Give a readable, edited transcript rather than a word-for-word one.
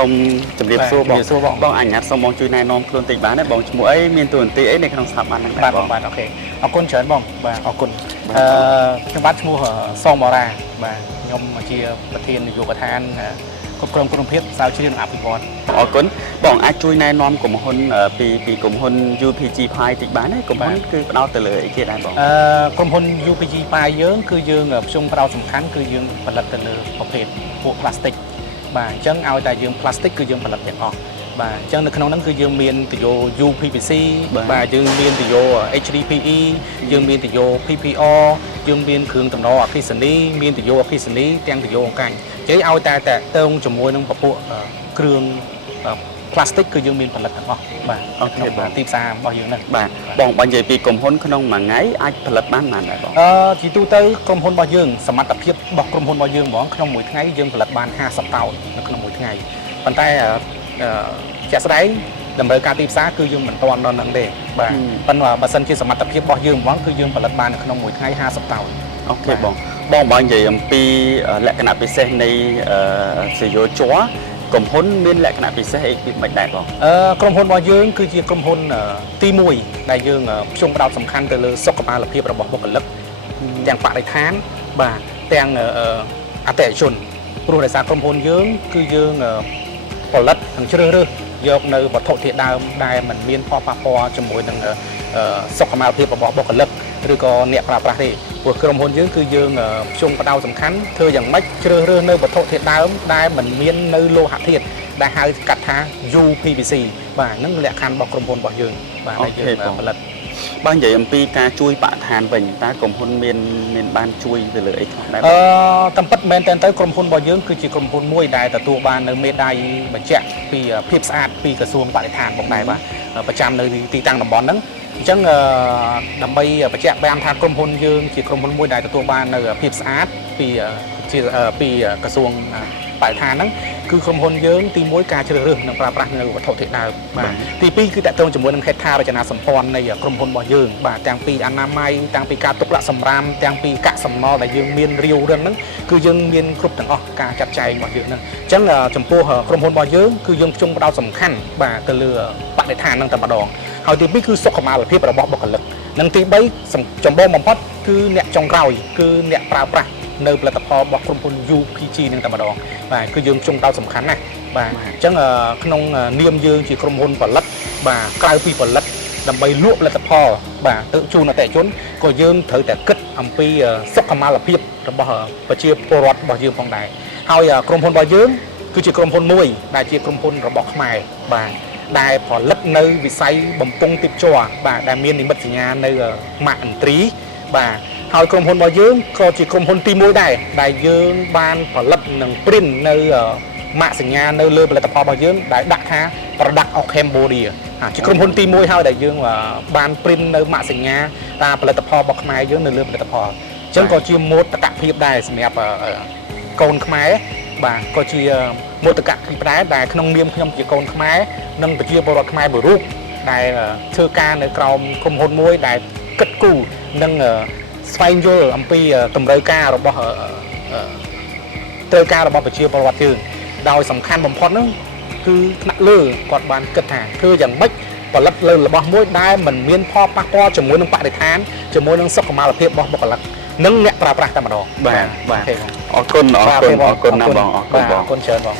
សូមជម្រាបសួរបងអញ្ញាតសូមបងជួយណែនាំខ្លួនតិចបានទេបងឈ្មោះអីមានតួនាទីអីនៅក្នុងស្ថាប័នហ្នឹងបាទអូខេអរគុណច្រើនបងបាទអរគុណខ្ញុំបាទឈ្មោះសងបរាបាទខ្ញុំជាប្រធាននាយកដ្ឋានគ្រប់គ្រងគុណភាពសាវជ្រាវនិងអភិវឌ្ឍអរគុណបងអាចជួយណែនាំក្រុមហ៊ុនពីក្រុមហ៊ុន UPG Pi តិចបានទេក្រុមហ៊ុនគឺផ្ដោតទៅលើអីគេដែរបងក្រុមហ៊ុន UPG Pi យើងគឺយើងផ្ដល់ផ្ដោតសំខាន់គឺយើងផលិតទៅលើប្រភេទពួកផ្លាស្ទិកបាទអញ្ចឹងឲ្យតែយើងផ្លាស្ទិកគឺយើងផលិតទាំងអស់បាទអញ្ចឹងនៅក្នុងហ្នឹងគឺយើងមានទយោ UPVC បាទយើងមានទយោ HDPE យើងមានទយោ PPR យើងមានគ្រឿងតំណអគ្គិសនីមានទយោអគ្គិសនីទាំងទយោអង្កាញ់អញ្ចឹងឲ្យតែតើងជាមួយនឹងពពួកគ្រឿងផ្លាស្ទិកគឺយើងមានផលិតទាំងអស់បាទអូខេបាទទីផ្សាររបស់យើងហ្នឹងបាទបងនិយាយពីក្រុមហ៊ុនក្នុងមួយថ្ងៃអាចផលិតបានដែរបងជាទូទៅក្រុមហ៊ុនរបស់យើងសមត្ថភាពរបស់ក្រុមហ៊ុនរបស់យើងហ្មងក្នុងមួយថ្ងៃយើងផលិតបាន50តោននៅក្នុងមួយថ្ងៃប៉ុន្តែជាក់ស្ដែងតម្រូវការទីផ្សារគឺយើងមិនទាន់ដល់នឹងទេបាទប៉ុន្តែបើសិនជាសមត្ថភាពរបស់យើងហ្មងគឺយើងផលិតបាននៅក្នុងមួយថ្ងៃ50តោនអូខេបងនិយាយអំពីលក្ខណៈពិសេសនៃសេយោជ័រក្រុមហ៊ុនមានលក្ខណៈពិសេសអីមិនដែរបងក្រុមហ៊ុនរបស់យើងគឺជាក្រុមហ៊ុនទី1ដែលយើងផ្ដល់ផ្ដោតសំខាន់ទៅលើសុខភាពរបស់បុគ្គលិកទាំងបរិស្ថានបាទទាំងអតិថិជនព្រោះដោយសារក្រុមហ៊ុនយើងគឺយើងផលិតនិងជ្រើសរើសយកនៅវត្ថុធាតុដើមដែលមិនមានផលប៉ះពាល់ជាមួយនឹងសុខភាពរបស់បុគ្គលិកឬក៏អ្នកប្រើប្រាស់ទេព្រោះក្រុមហ៊ុនយើងគឺយើងផ្ដល់ផ្ដោតសំខាន់ធ្វើយ៉ាងម៉េចជ្រើសរើសនៅវត្ថុធាតុដើមដែលមិនមាននៅលោហៈធាតុដែលហៅកាត់ថា UPVC បាទហ្នឹងលក្ខខណ្ឌរបស់ក្រុមហ៊ុនរបស់យើងបាទដែលយើងផលិតបាទនិយាយអំពីការជួយបរិស្ថានវិញតើក្រុមហ៊ុនមានបានជួយទៅលើអីខ្លះដែរតាមពិតមែនតើក្រុមហ៊ុនរបស់យើងគឺជាក្រុមហ៊ុនមួយដែលទទួលបាននៅមេដាយបញ្ជាក់ពីភាពស្អាតពីក្រសួងបរិស្ថានមកដែរបាទប្រចាំនៅទីតាំងតំបន់ហ្នឹងអញ្ចឹងដើម្បីបញ្ជាក់បានថាក្រុមហ៊ុនយើងជាក្រុមហ៊ុនមួយដែលទទួលបាននៅភាពស្អាតពីក្រសួងបរិស្ថានហ្នឹងគឺក្រុមហ៊ុនយើងទី1ការជ្រើសរើសនិងប្រើប្រាស់នៅវត្ថុធាតុដើមបាទទី2គឺតកតងជាមួយនឹងហេដ្ឋារចនាសម្ព័ន្ធនៃក្រុមហ៊ុនរបស់យើងបាទទាំងពីអនាម័យទាំងពីការទុកដាក់សម្រាមទាំងពីកាកសំណល់ដែលយើងមានរាវរឿងហ្នឹងគឺយើងមានគ្រប់ទាំងអស់ការចាត់ចែងរបស់យើងហ្នឹងអញ្ចឹងចំពោះក្រុមហ៊ុនរបស់យើងគឺយើងផ្ដល់សំខាន់បាទទៅលើបរិស្ថានហ្នឹងតែម្ដងហើយទី2គឺសុខភាពរបស់បុគ្គលិកនិងទី3ចម្បងបំផុតគឺអ្នកចុងក្រោយគឺអ្នកប្រើប្រាស់នៅផលិតផលរបស់ក្រុមហ៊ុន UPG នឹងតែម្ដងបាទគឺយើងខ្ញុំដល់សំខាន់ណាស់បាទអញ្ចឹងក្នុងនាមយើងជាក្រុមហ៊ុនផលិតបាទក្រៅពីផលិតដើម្បីលក់ផលិតផលបាទទៅជូនអតិថិជនក៏យើងត្រូវតែគិតអំពីសុខភាពរបស់ប្រជាពលរដ្ឋរបស់យើងផងដែរហើយក្រុមហ៊ុនរបស់យើងគឺជាក្រុមហ៊ុនមួយដែលជាក្រុមហ៊ុនរបស់ខ្មែរបាទដែលផលិតនៅវិស័យបំពង់ទីផ្ទាល់បាទដែលមាននិមិត្តសញ្ញានៅម៉ាកអន្ត្រីបាទហើយក្រុមហ៊ុនរបស់យើងក៏ជាក្រុមហ៊ុនទី1ដែរដែលយើងបានផលិតនិង print នៅម៉ាកសញ្ញានៅលើផលិតផលរបស់យើងដែលដាក់ថា Product of Cambodia ជាក្រុមហ៊ុនទី1ហើយដែលយើងបាន print នៅម៉ាកសញ្ញាតាមផលិតផលរបស់ខ្មែរយើងនៅលើផលិតផលអញ្ចឹងក៏ជាមោទកភាពដែរសម្រាប់កូនខ្មែរបាទក៏ជាមោទកភាពដែរដែលក្នុងនាមខ្ញុំជាកូនខ្មែរនិងប្រជាពលរដ្ឋខ្មែរមួយរូបដែលធ្វើការនៅក្រោមក្រុមហ៊ុនមួយដែលគិតគូរនិងស្វែងយល់អំពីតម្រូវការរបស់ប្រជាពលរដ្ឋយើងដោយសំខាន់បំផុតហ្នឹងគឺថ្នាក់លើគាត់បានគិតថាធ្វើយ៉ាងម៉េចផលិតលើរបស់មួយដែលមិនមានផលប៉ះពាល់ជាមួយនឹងបរិស្ថានជាមួយនឹងសុខភាពរបស់បុគ្គលិកនិងអ្នកប្រើប្រាស់តែម្ដងបាទអរគុណណាស់បងអរគុណច្រើនបង